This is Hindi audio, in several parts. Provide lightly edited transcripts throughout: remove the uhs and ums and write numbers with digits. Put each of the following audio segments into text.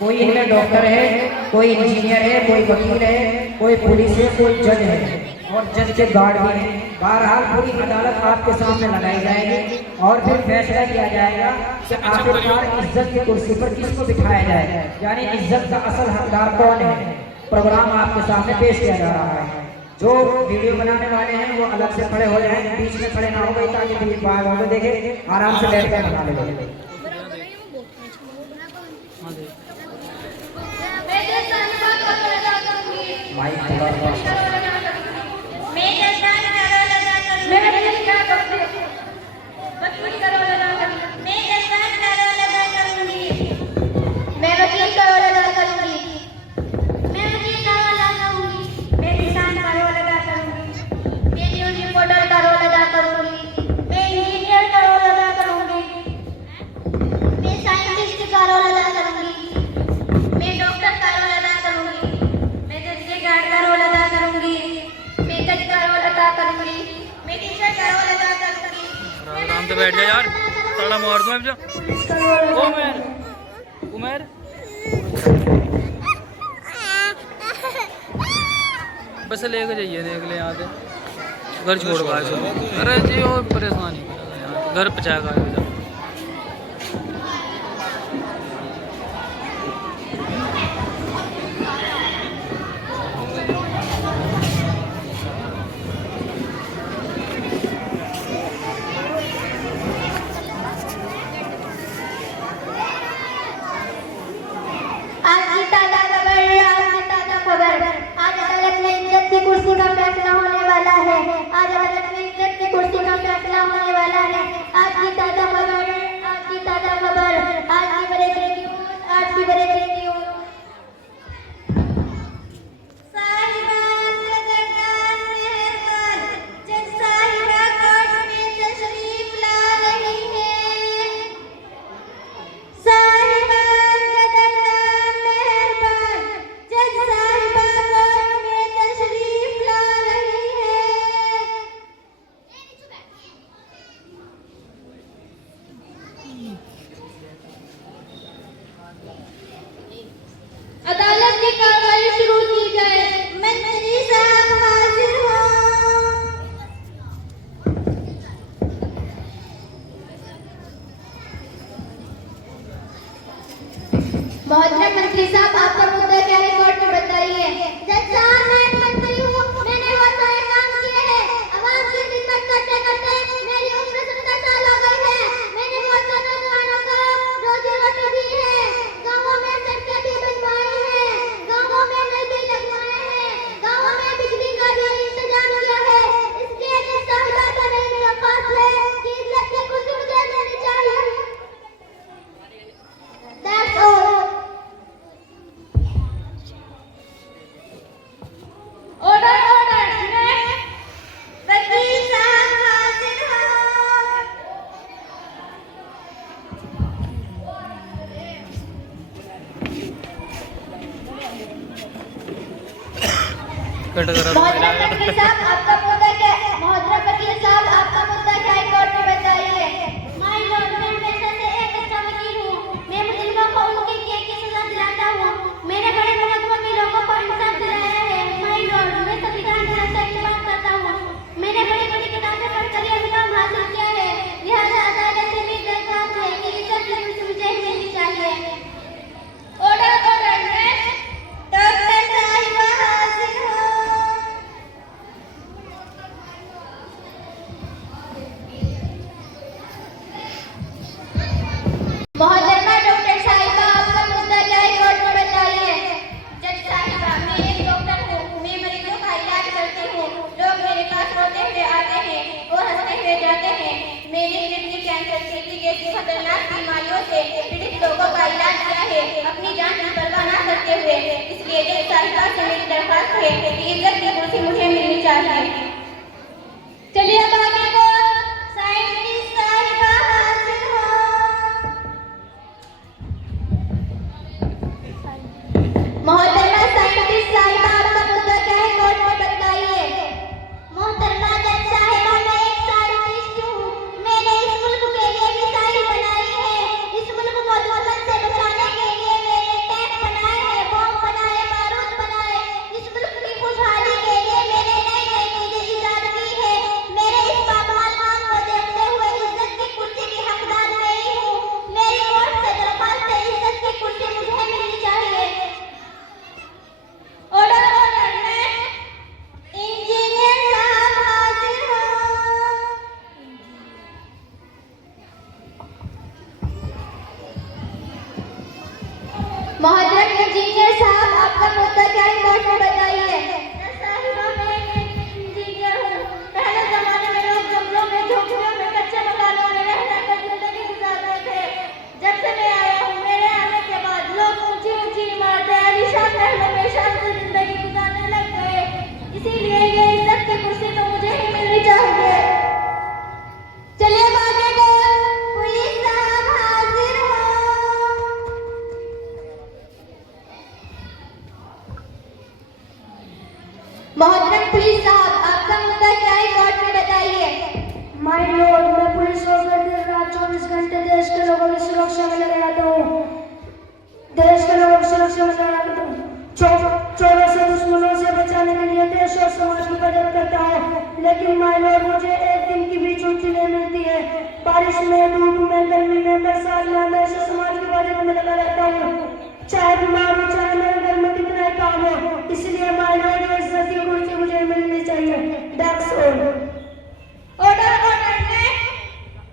कोई इनमें डॉक्टर है, कोई इंजीनियर है, कोई वकील है, कोई पुलिस है, कोई जज है और जज के गार्ड भी हैं। बहरहाल पूरी अदालत आपके सामने लगाई जाएगी और फिर फैसला किया जाएगा कि आखिरकार इज्जत की कुर्सी पर किसको बिठाया जाए, यानी इज्जत का असल हकदार कौन है। प्रोग्राम आपके सामने पेश किया जा रहा है। जो वीडियो बनाने वाले हैं वो अलग से खड़े हो जाएं, बीच में खड़े ना हो गए ताकि भीड़ भाड़ हो देखे आराम से बैठ कर बना ले। आराम से बैठ जा यार, ताड़ा मार दूं अब जो। उमर उमर बस लेके जाइए, देख ले यहाँ से घर छोड़ गए। अरे जी और परेशानी घर पचा गए। आज अदालत में इज्जत की कुर्सी का फैसला होने वाला है। आज अदालत में इज्जत की कुर्सी का फैसला होने वाला है। आज की ताजा खबर, आज की ताजा खबर, आज की बरेली न्यूज, आज की बरेली न्यूज। अदालत की कार्रवाई शुरू की जाए। मंत्री साहब हाजिर हो। मोहतरम मंत्री साहब, आपका मुद्दा क्या है, कोर्ट में बताइए। जज साहब, मैं एक मंत्री हूँ, मैंने बहुत सारे काम किए हैं। आवाम की खिदमत करते करते मेरी उम्र 70 साल हो गई है। मैंने बहुत से नौजवानों को रोजी रोटी दी है। गाँवों में सड़कें भी बनवाई हैं, गाँवों में नल भी लगवाए हैं, गाँवों में बिजली का भी इंतजाम किया है। इसके लिए साहिबा का नहीं मेरा पास है कि इज्जत की कुर्सी मुझे मिलनी चाहिए। That's all. Order, order. Next. वकील साहब हाजिर हो। कट करा मोहतरम वकील साहब, आपका मुद्दा क्या है? मोहतरम वकील साहब, आपका मुद्दा क्या है, कोर्ट में बताइए। माय लॉर्ड, मैं पेशे से एक अच्छा वकील हूँ। मैं मुजरिमों को उनके किए की सजा दिलाता हूँ। मैंने बड़े महत्व में लोगों को इंसाफ दिलाया है। माय लॉर्ड, मैं संविधान व्यवस्था की बात करता हूँ। मैंने बड़ी बड़ी किताबें पढ़कर यह मुकाम हासिल किया है। लिहाजा अदालत से मेरी दरख्वास्त है कि इज्जत की कुर्सी मुझे मिलनी चाहिए। Order, order. नेक्स्ट। डॉक्टर साहिबा हाजिर हो। मोहतरम इंजीनियर साहब, आपका मुद्दा क्या है, कोर्ट में बताइए। साहिबा, मैं इंजीनियर हूँ। पहले जमाने में लोग जंगलों में, झोपड़ियों में, कच्चे मकानों में रहकर जिंदगी गुजारते थे। जब से मैं आया हूँ, मेरे आने के बाद लोग ऊंची ऊंची इमारतें, आलीशान महलों में शान से जिंदगी गुजारने लग गए। इसीलिए ये इज्जत की कुर्सी तो मुझे ही मिलनी चाहिए। चलिए बातें बोल, पुलिस साहब हाजिर हो। मोहतरम पुलिस साहब, आपका मुद्दा क्या है, कोर्ट में बताइए। माय लॉर्ड, मैं पुलिस होकर दिन रात 24 घंटे देश के लोगों की सुरक्षा में लगा रहता हूँ। देश के लोगों की सुरक्षा में लगा रहता हूँ। चोरों से, दुश्मनों से बचाने के लिए देश और समाज की मदद करता हूँ। लेकिन माय लॉर्ड, मुझे एक दिन की भी छुट्टी नहीं मिलती है। बारिश में, धूप में, गर्मी में, बरसात में हमेशा समाज की मदद में लगा रहता हूँ। चाहे बीमार हो, चाहे मेरे घर में कितना ही काम हो, इसलिए माय लॉर्ड, इज्जत की कुर्सी मुझे मिलनी चाहिए। That's all. ऑर्डर, ऑर्डर में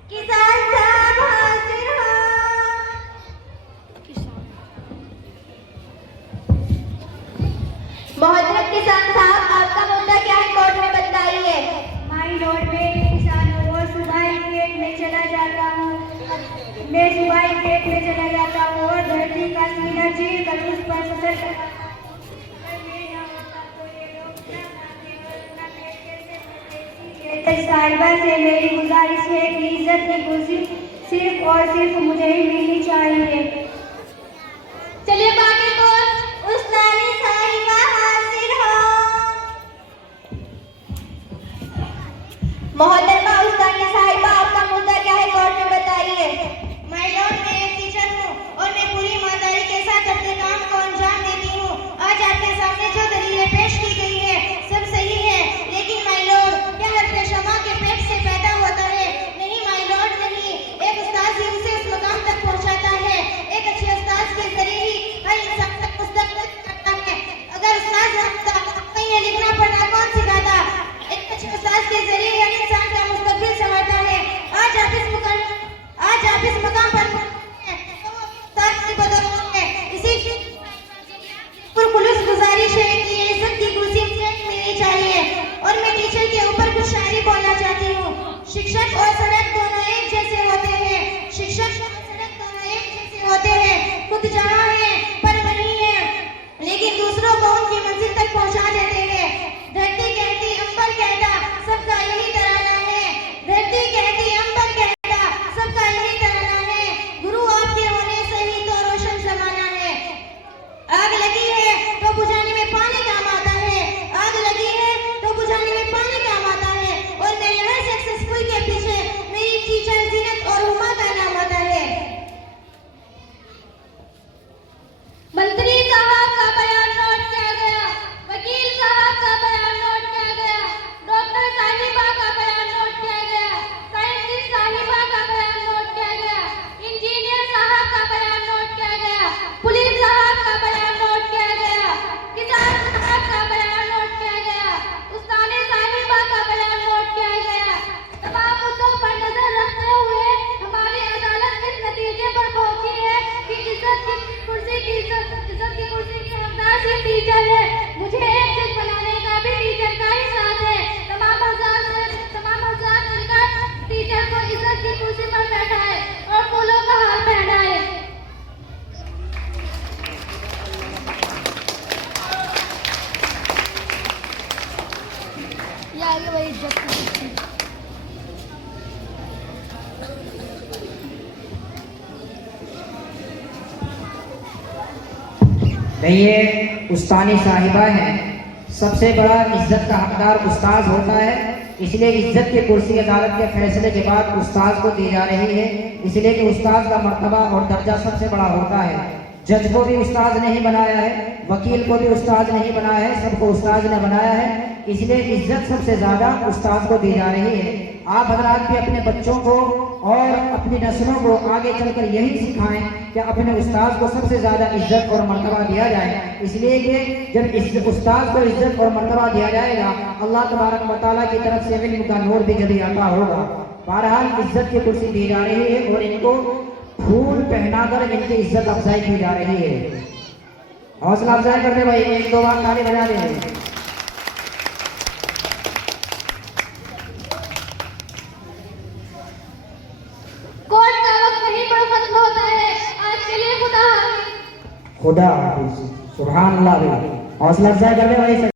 किसान साहब हाजिर हो। मोहतरम किसान साहब, आपका मुद्दा क्या है, कोर्ट में बताइए। माय लॉर्ड, मैं किसान हूँ और सुबह ही खेत में चला जाता हूँ। मैं सुबह ही खेत में चला जाता हूँ और धरती का सीना चीर कर उस पर फसल करता हूँ। साहिबा से मेरी गुजारिश है कि इज्जत की कुर्सी सिर्फ और सिर्फ मुझे ही मिलनी चाहिए। चलिए बाकी बोल, उस्तानी साहिबा हाजिर हो। मोहतरमा उस्तानी साहिबा, आपका मुद्दा क्या है, कोर्ट में बताइए। माय लॉर्ड, मैं एक टीचर हूँ और मैं पूरी ईमानदारी के साथ अपने काम को अंजाम देती हूँ। आज आपके सामने जो दलीलें पेश की गई है सब सही है, लेकिन माय लॉर्ड, क्या हर पेशा माँ के पेट से पैदा होता है? नहीं माय लॉर्ड, नहीं। एक उस्ताद ही उसे उस मकाम तक पहुँचाता है। एक अच्छे उस्ताद के जरिए ही हर इंसान तक मुस्तक़बिल करता है। अगर उस्ताद ना होता तो इन्हें लिखना पढ़ना कौन सिखाता? एक अच्छे उस्ताद के जरिए हर इंसान का मुस्तक़बिल संवरता है। आज आप इस मकाम पर हैं, तो वो उस्ताद की बदौलत है। इसी पुरखुलूस गुजारिश है कि ये इज्जत की कुर्सी मुझे मिलनी चाहिए। और मैं टीचर के ऊपर कुछ शायरी बोलना चाहती हूँ। शिक्षक और सड़क दोनों एक जैसे होते हैं। शिक्षक और सड़क दोनों एक जैसे होते हैं। खुद जहाँ है पर वहीं है, लेकिन दूसरों को उनकी मंजिल तक पहुँचा देते हैं। धरती कहती, अंबर कहता, सबका यही तराना है। धरती कहती, अंबर कहता, सबका यही तराना है। गुरु आपके होने से ही तो रोशन जमाना है। आग लगी है तो बुझाने में पानी काम आता है। आग लगी है तो बुझाने में पानी काम आता है। और मेरे हर सक्सेसफुल के पीछे मेरी टीचर जीनत और हुमा का नाम आता है। मंत्री साहब का बयान नोट किया गया। वकील साहब का बयान नोट किया गया। डॉक्टर साहिबा का बयान नोट किया गया। साइंटिस्ट साहिबा का बयान नोट किया गया। इंजीनियर साहब का बयान नोट किया गया। पुलिस साहब का बयान नोट किया गया। किसान साहब का बयान नोट किया गया। उस्तानी साहिबा का बयान नोट किया गया। तमाम मुद्दों पर नजर रखते हुए हमारी अदालत इस नतीजे पर पहुंची है कि इज्जत की कुर्सी की हकदार सिर्फ टीचर है। मुझे एक चीज बनाने का भी टीचर का ही साथ है। तमाम हज़ार मिलकर टीचर को इज्जत की कुर्सी पर बैठाए और फूलों का हार पहनाए। ये आगे वही इज्जत की कुर्सी। ये उस्तानी साहिबा है। सबसे बड़ा इज्जत का हकदार उस्ताद होता है, इसलिए इज्जत की कुर्सी अदालत के फैसले के बाद उस्ताद को दी जा रही है। इसलिए कि उस्ताद का मर्तबा और दर्जा सबसे बड़ा होता है। जज को भी उस्ताद नहीं बनाया है, वकील को भी उस्ताद नहीं बनाया है, सबको उस्ताद ने बनाया है। इसलिए इज्जत सबसे ज़्यादा उस्ताद को दी जा रही है। आप हजरात भी अपने बच्चों को और अपनी नस्लों को आगे चलकर यही सिखाएं कि अपने उस्ताद को सबसे ज़्यादा इज्जत और मर्तबा दिया जाए। इसलिए कि जब उस्ताद को इज्जत और मर्तबा दिया जाएगा, अल्लाह तबारक व तआला की तरफ से इल्म का नूर भी जल्दी आता होगा। बहरहाल इज्जत की कुर्सी दी जा रही है और इनको फूल पहनाकर इनकी इज्जत अफजाई की जा रही है। हौसला अफजाई कर दे भाई, एक दो बार ताली बजा दे। कोर्ट का वक्त वहीं पर खत्म होता है। आज के लिए खुदा हाफिज। खुदा हाफिज। सुभान अल्लाह भाई, हौसला अफजाई कर दे भाई।